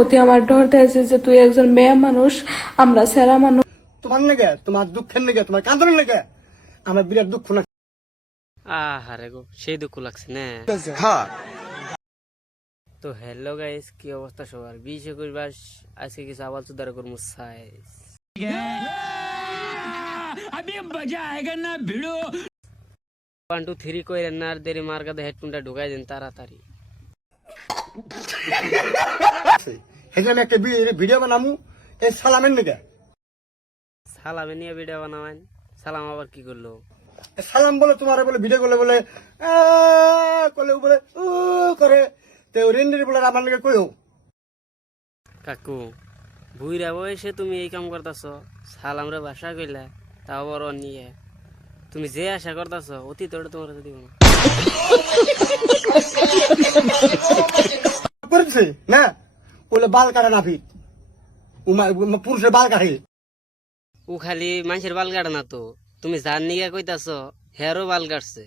অতি আমার ডর দিয়েছে যে তুই একজন মেয়ে মানুষ, আমরা সেরা মানুষ। তোমার লেগে, তোমার দুঃখের লেগে, তোমার কাঁদনের লেগে আমার বিরাট দুঃখ না। আহারে গো, সেই দুঃখ লাগছে না। হ্যাঁ তো হ্যালো গাইস, কি অবস্থা সবার? 20-21 বাস আজকে কিছু আবাল চুদার করবো সাইজ 1 2 3 কইরেন না, আর দেরি মার কাছে হেডফোনটা ঢুকাই দেন তাড়াতাড়ি। সেখানে একটা ভিডিও বানামু এই সালামের লেগে। সালামে নিয়ে ভিডিও বানাবেন? সালাম আবার কি করলো? সালাম বলে তোমার বলে ভিডিও করলে বলে করলে বলে করে তো রেন্ডের বলে আমার লেগে কইও। কাকু, বুইরা বয়সে তুমি এই কাম করতেছ? সালাম রে ভাষা কইলা, তাও বড় নিয়ে তুমি যে আশা করতেছ অতীত তোমার দিব না। করেছে না বলে বাল কাটে না ফিট পুরুষের বাল কাটে। ও খালি মানুষের বাল কাটে না তো, তুমি যার নিয়ে কইতাছ হেরও বাল কাটছে।